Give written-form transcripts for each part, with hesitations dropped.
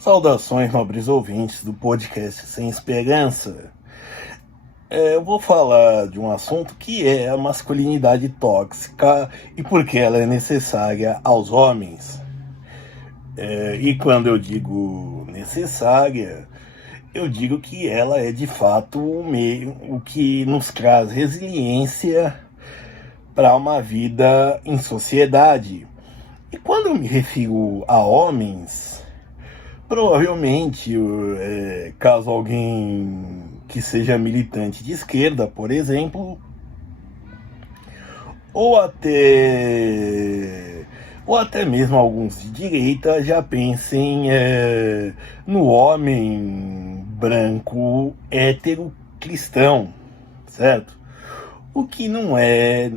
Saudações, nobres ouvintes do podcast Sem Esperança. Eu vou falar de um assunto que é a masculinidade tóxica e por que ela é necessária aos homens. E quando eu digo necessária, eu digo que ela é de fato o que nos traz resiliência para uma vida em sociedade. E quando eu me refiro a homens, provavelmente, caso alguém que seja militante de esquerda, por exemplo, ou até mesmo alguns de direita já pensem no homem branco hétero cristão, certo? O que não é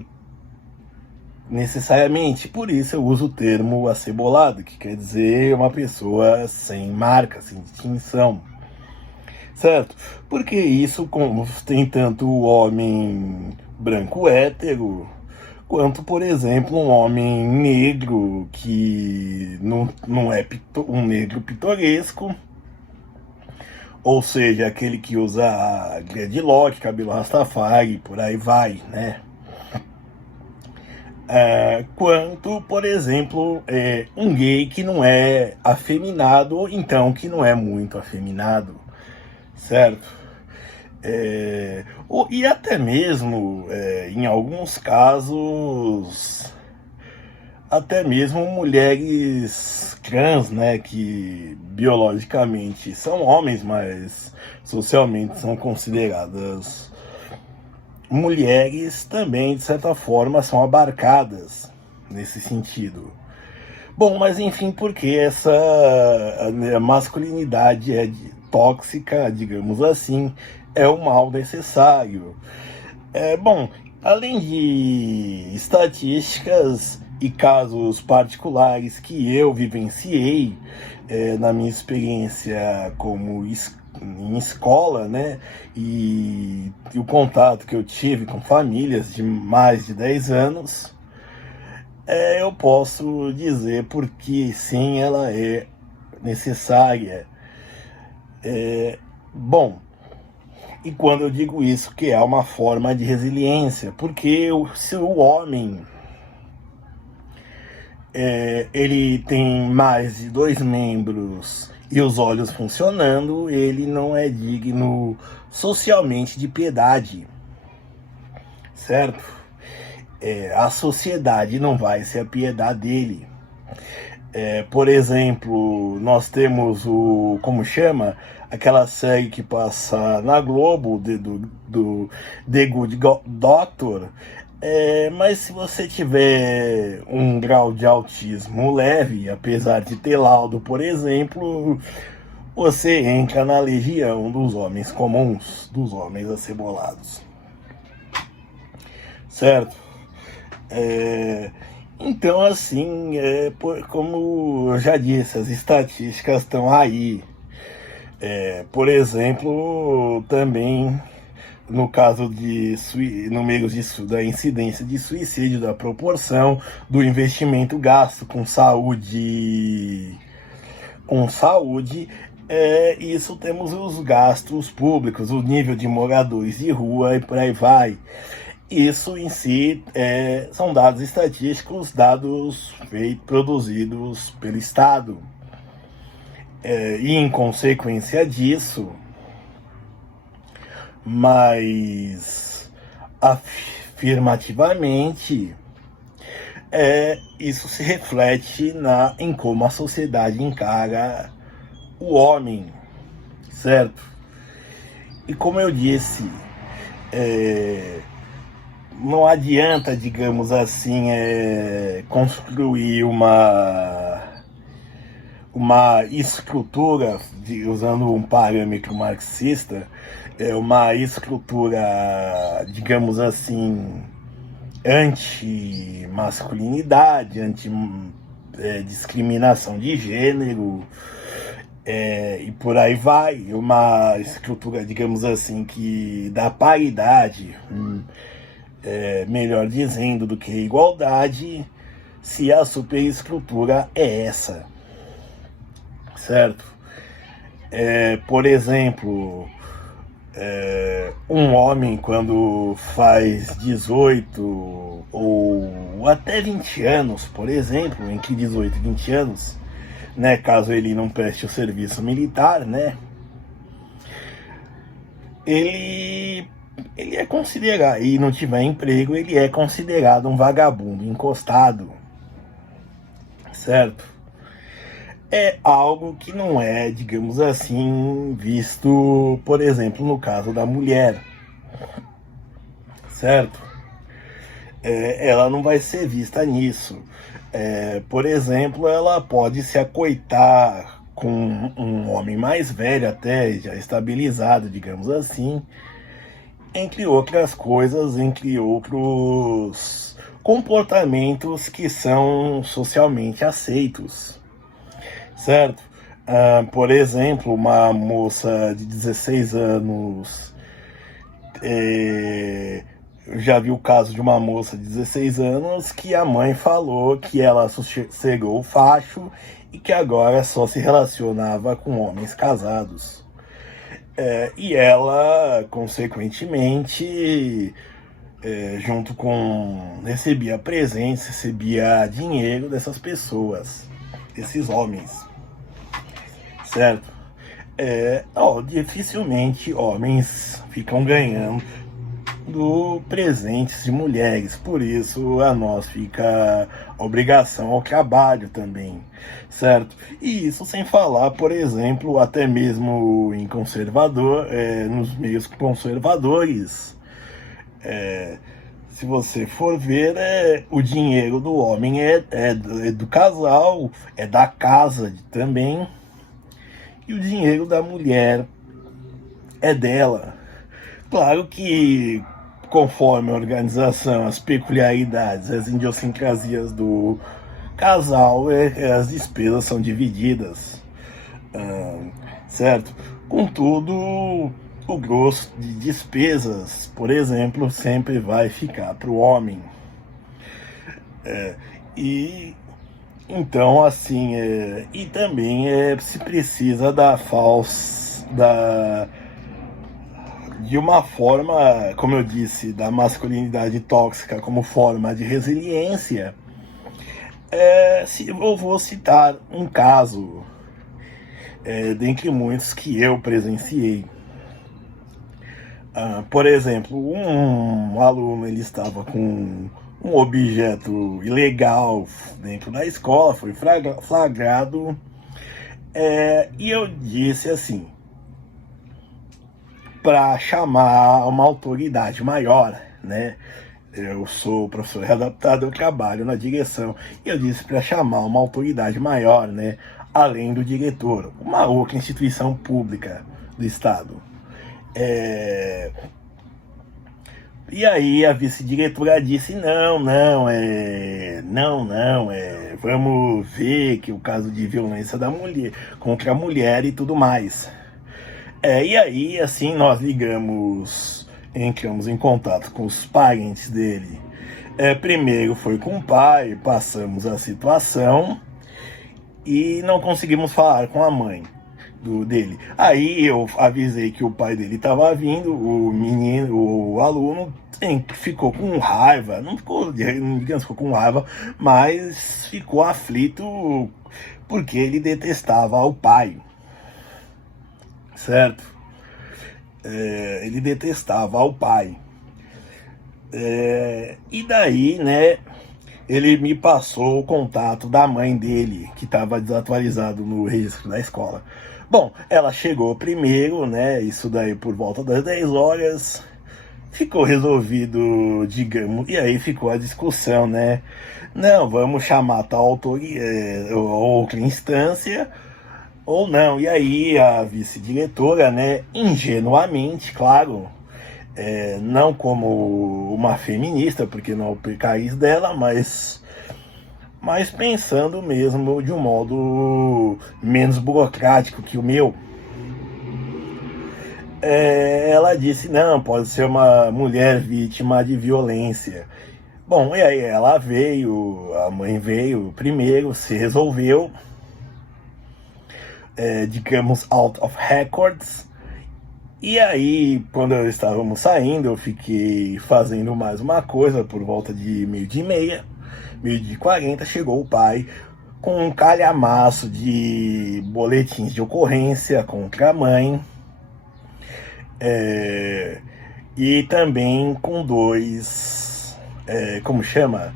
necessariamente, por isso eu uso o termo acebolado, que quer dizer uma pessoa sem marca, sem distinção, certo? Porque isso tem tanto o homem branco hétero, quanto, por exemplo, um homem negro que não é um negro pitoresco, ou seja, aquele que usa dreadlock, cabelo rastafari, por aí vai, né? Quanto, por exemplo, um gay que não é afeminado, ou então que não é muito afeminado, certo? E até mesmo, em alguns casos, até mesmo mulheres trans, né, que biologicamente são homens, mas socialmente são consideradas mulheres, também, de certa forma, são abarcadas nesse sentido. Bom, mas enfim, porque essa masculinidade é tóxica, digamos assim, é um mal necessário. Bom, além de estatísticas e casos particulares que eu vivenciei na minha experiência como em escola, né, e o contato que eu tive com famílias de mais de 10 anos, eu posso dizer porque sim, ela é necessária. Bom, e quando eu digo isso, que é uma forma de resiliência, porque se o homem ele tem mais de 2 membros e os olhos funcionando, ele não é digno socialmente de piedade, certo? A sociedade não vai se apiedar dele. Por exemplo, nós temos como chama? Aquela série que passa na Globo, do The Good Doctor. Mas se você tiver um grau de autismo leve, apesar de ter laudo, por exemplo, você entra na legião dos homens comuns, dos homens acebolados. Certo? Então, assim, como eu já disse, as estatísticas estão aí. Por exemplo, também no caso de números da incidência de suicídio, da proporção do investimento gasto com saúde, isso temos os gastos públicos, o nível de moradores de rua e por aí vai. Isso em si são dados estatísticos, produzidos pelo Estado. E em consequência disso, mas afirmativamente, isso se reflete em como a sociedade encara o homem, certo? E como eu disse, não adianta, digamos assim, construir uma estrutura, usando um parâmetro marxista, uma estrutura, digamos assim, anti-masculinidade, anti-discriminação de gênero, e por aí vai, uma estrutura, digamos assim, que dá paridade, melhor dizendo, do que igualdade, se a superestrutura é essa, certo? Por exemplo, um homem quando faz 18 ou até 20 anos, por exemplo, entre 18 e 20 anos, né, caso ele não preste o serviço militar, né, ele é considerado, e não tiver emprego, ele é considerado um vagabundo encostado, certo? É algo que não é, digamos assim, visto, por exemplo, no caso da mulher, certo? Ela não vai ser vista nisso. Por exemplo, ela pode se acoitar com um homem mais velho, até já estabilizado, digamos assim, entre outras coisas, entre outros comportamentos que são socialmente aceitos, certo? Por exemplo, uma moça de 16 anos, eu já vi o caso de uma moça de 16 anos que a mãe falou que ela sossegou o facho e que agora só se relacionava com homens casados. E ela, consequentemente, junto com... recebia presentes, recebia dinheiro dessas pessoas, desses homens, certo? Dificilmente homens ficam ganhando do presentes de mulheres, por isso a nós fica a obrigação ao trabalho também, certo? E isso sem falar, por exemplo, até mesmo em nos meios conservadores, se você for ver, o dinheiro do homem é do casal, é da casa também, e o dinheiro da mulher é dela. Claro que, conforme a organização, as peculiaridades, as idiosincrasias do casal, as despesas são divididas, certo? Contudo, o grosso de despesas, por exemplo, sempre vai ficar para o homem. E então, assim, e também se precisa de uma forma, como eu disse, da masculinidade tóxica como forma de resiliência. Eu vou citar um caso, dentre muitos que eu presenciei. Por exemplo, um aluno, ele estava com um objeto ilegal dentro da escola, foi flagrado, e eu disse assim, para chamar uma autoridade maior, né? Eu sou professor readaptado, eu trabalho na direção, e eu disse para chamar uma autoridade maior, né? Além do diretor, uma outra instituição pública do estado. E aí a vice-diretora disse, vamos ver que o caso de violência da mulher, contra a mulher e tudo mais. E aí, assim, nós entramos em contato com os parentes dele. Primeiro foi com o pai, passamos a situação e não conseguimos falar com a mãe dele. Aí eu avisei que o pai dele estava vindo, o aluno ficou com raiva, não ficou com raiva, mas ficou aflito porque ele detestava o pai, certo? Ele detestava o pai. E daí, né, ele me passou o contato da mãe dele, que estava desatualizado no registro da escola. Bom, ela chegou primeiro, né, isso daí por volta das 10 horas, ficou resolvido, digamos, e aí ficou a discussão, né, não, vamos chamar tal outra instância, ou não. E aí a vice-diretora, né, ingenuamente, claro, não como uma feminista, porque não é o país dela, mas pensando mesmo de um modo menos burocrático que o meu, ela disse, não, pode ser uma mulher vítima de violência. Bom, e aí a mãe veio primeiro, se resolveu. digamos, out of records. E aí, quando estávamos saindo, eu fiquei fazendo mais uma coisa por volta de 12h30, 12h40, chegou o pai com um calhamaço de boletins de ocorrência contra a mãe, e também com dois, como chama?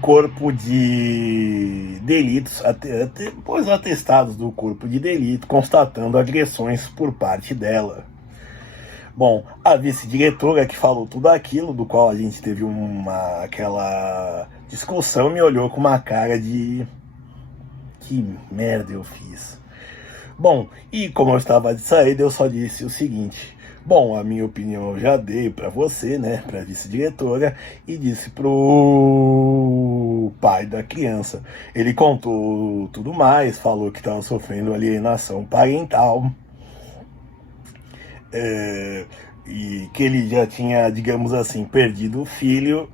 Corpo de delitos, depois atestados do corpo de delito, constatando agressões por parte dela. Bom, a vice-diretora que falou tudo aquilo, do qual a gente teve aquela discussão, me olhou com uma cara de que merda eu fiz. Bom, e como eu estava de saída, eu só disse o seguinte: bom, a minha opinião eu já dei para você, né, para a vice-diretora, e disse pro pai da criança. Ele contou tudo mais, falou que estava sofrendo alienação parental, e que ele já tinha, digamos assim, perdido o filho,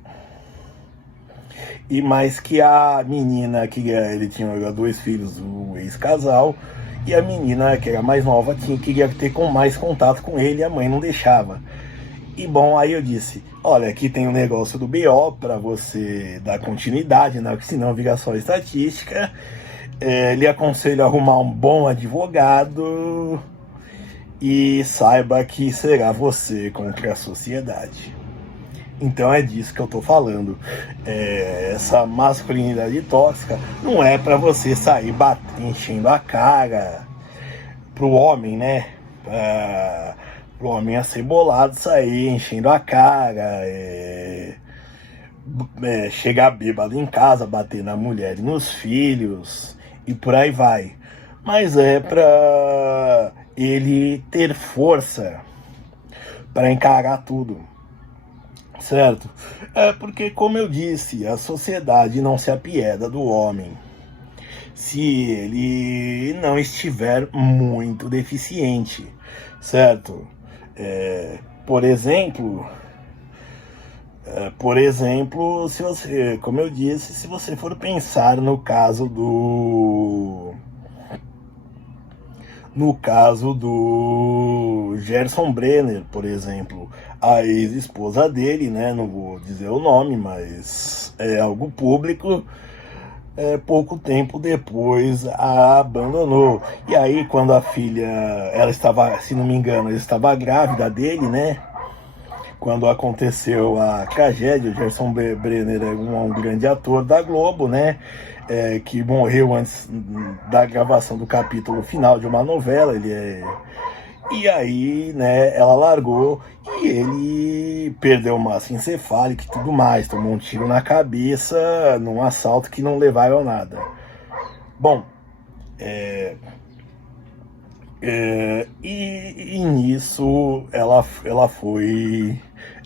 e mais que a menina, que ele tinha 2 filhos, o ex-casal, e a menina, que era mais nova, queria ter mais contato com ele, e a mãe não deixava. E bom, aí eu disse: olha, aqui tem um negócio do BO para você dar continuidade, né? Porque senão vira só estatística. Lhe aconselho a arrumar um bom advogado e saiba que será você contra a sociedade. Então é disso que eu tô falando. Essa masculinidade tóxica não é para você sair enchendo a cara pro homem, né? Pro homem acebolado sair enchendo a cara, chegar bêbado em casa, bater na mulher e nos filhos e por aí vai. Mas é para ele ter força para encarar tudo, certo? Porque, como eu disse, a sociedade não se apieda do homem se ele não estiver muito deficiente, certo? Por exemplo, se você, como eu disse, se você for pensar no caso do Gerson Brenner, por exemplo, a ex-esposa dele, né, não vou dizer o nome, mas é algo público, pouco tempo depois a abandonou. E aí, quando a filha, ela estava, se não me engano, ela estava grávida dele, né, quando aconteceu a tragédia. O Gerson Brenner é um grande ator da Globo, né, que morreu antes da gravação do capítulo final de uma novela. E aí, né, ela largou e ele perdeu massa encefálica e tudo mais, tomou um tiro na cabeça num assalto que não levaram a nada. Bom, e nisso ela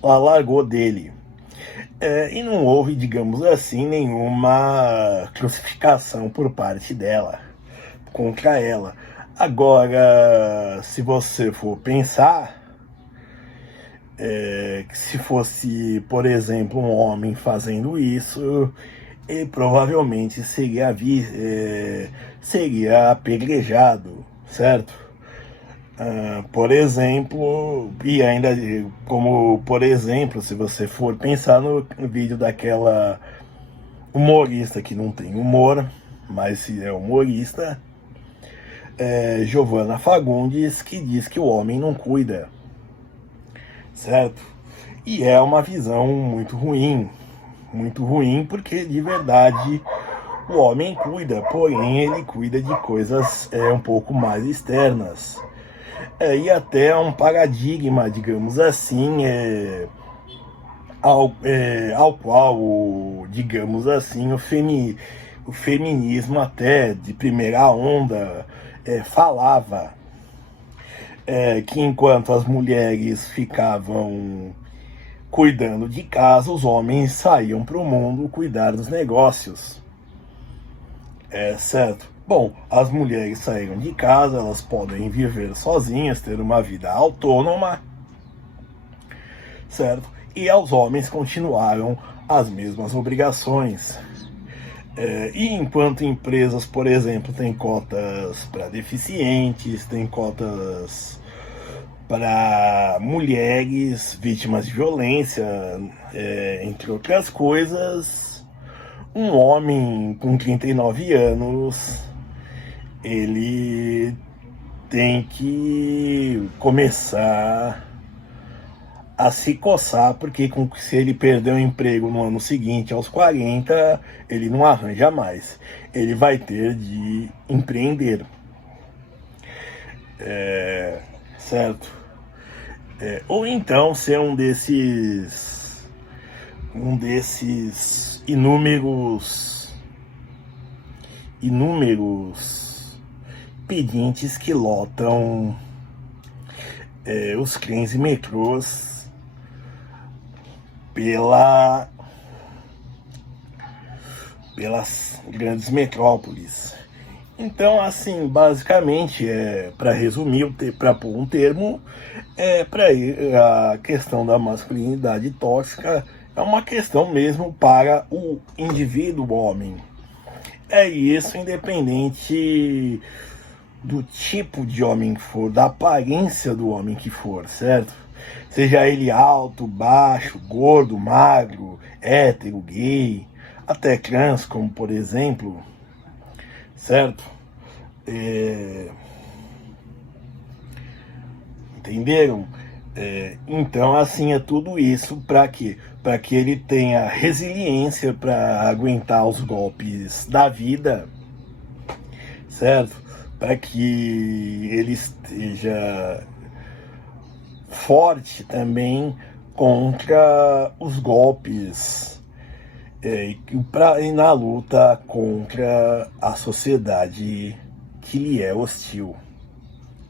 largou dele. E não houve, digamos assim, nenhuma crucificação por parte dela contra ela. Agora, se você for pensar, que se fosse, por exemplo, um homem fazendo isso, ele provavelmente seria apedrejado, certo? Por exemplo, e ainda como, por exemplo, se você for pensar no vídeo daquela humorista que não tem humor, mas se é humorista, Giovanna Fagundes, que diz que o homem não cuida, certo? E é uma visão muito ruim, porque de verdade o homem cuida, porém ele cuida de coisas um pouco mais externas. E até um paradigma, digamos assim, ao qual, digamos assim, o feminismo até de primeira onda falava, que enquanto as mulheres ficavam cuidando de casa, os homens saíam para o mundo cuidar dos negócios, certo? Bom, as mulheres saíram de casa, elas podem viver sozinhas, ter uma vida autônoma, certo? E aos homens continuaram as mesmas obrigações. E enquanto empresas, por exemplo, têm cotas para deficientes, têm cotas para mulheres vítimas de violência, entre outras coisas, um homem com 39 anos, ele tem que começar a se coçar, porque se ele perder o emprego no ano seguinte, aos 40, ele não arranja mais. Ele vai ter de empreender. Certo? Ou então ser um desses inúmeros pedintes que lotam os trens e metrôs pelas grandes metrópoles. Então, assim, basicamente, para resumir, para pôr um termo, a questão da masculinidade tóxica é uma questão mesmo para o indivíduo homem. É isso, independente do tipo de homem que for, da aparência do homem que for, certo? Seja ele alto, baixo, gordo, magro, hétero, gay, até trans, como por exemplo, certo? Entenderam? Então, assim, é tudo isso para quê? Para que ele tenha resiliência para aguentar os golpes da vida, certo? Para que ele esteja forte também contra os golpes e na luta contra a sociedade que lhe é hostil.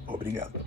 Obrigado.